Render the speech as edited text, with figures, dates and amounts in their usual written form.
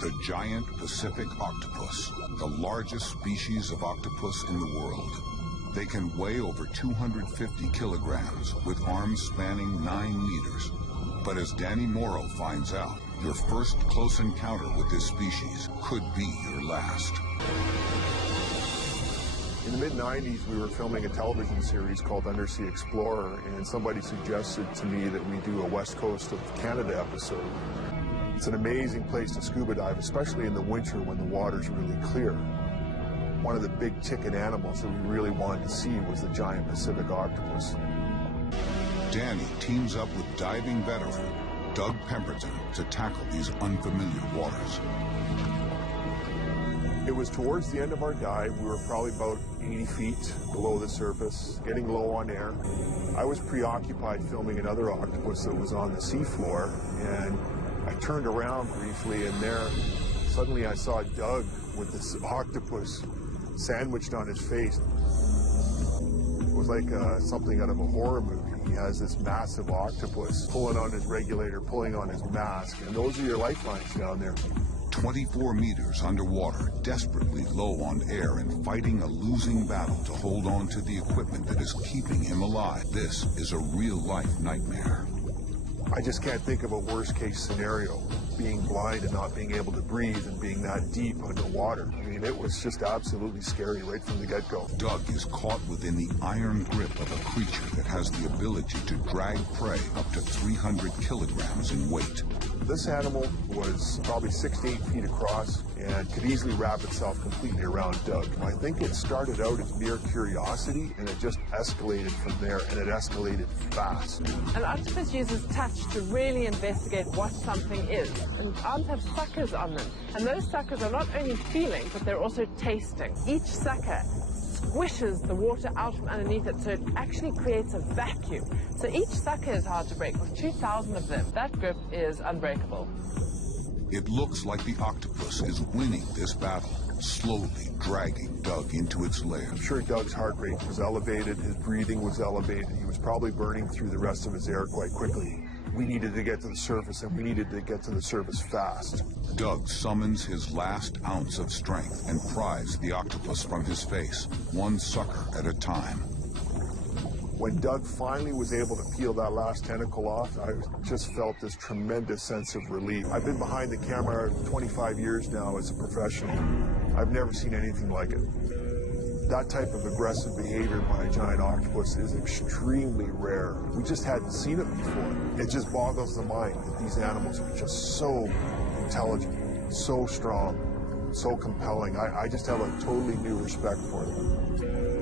The giant Pacific octopus, the largest species of octopus in the world. They can weigh over 250 kilograms with arms spanning 9 meters. But as Danny Morrow finds out, your first close encounter with this species could be your last. In the mid-90s, we were filming a television series called Undersea Explorer, and somebody suggested to me that we do a West Coast of Canada episode. It's an amazing place to scuba dive, especially in the winter when the water's really clear. One of the big ticket animals that we really wanted to see was the giant Pacific octopus. Danny teams up with diving veteran Doug Pemberton to tackle these unfamiliar waters. It was towards the end of our dive. We were probably about 80 feet below the surface, getting low on air. I was preoccupied filming another octopus that was on the seafloor, and I turned around briefly, and there, suddenly I saw Doug with this octopus sandwiched on his face. It was like something out of a horror movie. He has this massive octopus pulling on his regulator, pulling on his mask, and those are your lifelines down there. 24 meters underwater, desperately low on air and fighting a losing battle to hold on to the equipment that is keeping him alive. This is a real-life nightmare. I just can't think of a worst-case scenario, being blind and not being able to breathe and being that deep underwater. I mean, it was just absolutely scary right from the get-go. Doug is caught within the iron grip of a creature that has the ability to drag prey up to 300 kilograms in weight. This animal was probably 6 to 8 feet across and could easily wrap itself completely around Doug. I think it started out as mere curiosity, and it just escalated from there, and it escalated fast. An octopus uses touch to really investigate what something is, and arms have suckers on them, and those suckers are not only feeling, but they're also tasting. Each sucker squishes the water out from underneath it, so it actually creates a vacuum. So each sucker is hard to break. With 2,000 of them, that grip is unbreakable. It looks like the octopus is winning this battle, slowly dragging Doug into its lair. I'm sure Doug's heart rate was elevated, his breathing was elevated, he was probably burning through the rest of his air quite quickly. We needed to get to the surface, and we needed to get to the surface fast. Doug summons his last ounce of strength and pries the octopus from his face, one sucker at a time. When Doug finally was able to peel that last tentacle off, I just felt this tremendous sense of relief. I've been behind the camera 25 years now as a professional. I've never seen anything like it. That type of aggressive behavior by a giant octopus is extremely rare. We just hadn't seen it before. It just boggles the mind that these animals are just so intelligent, so strong, so compelling. I just have a totally new respect for them.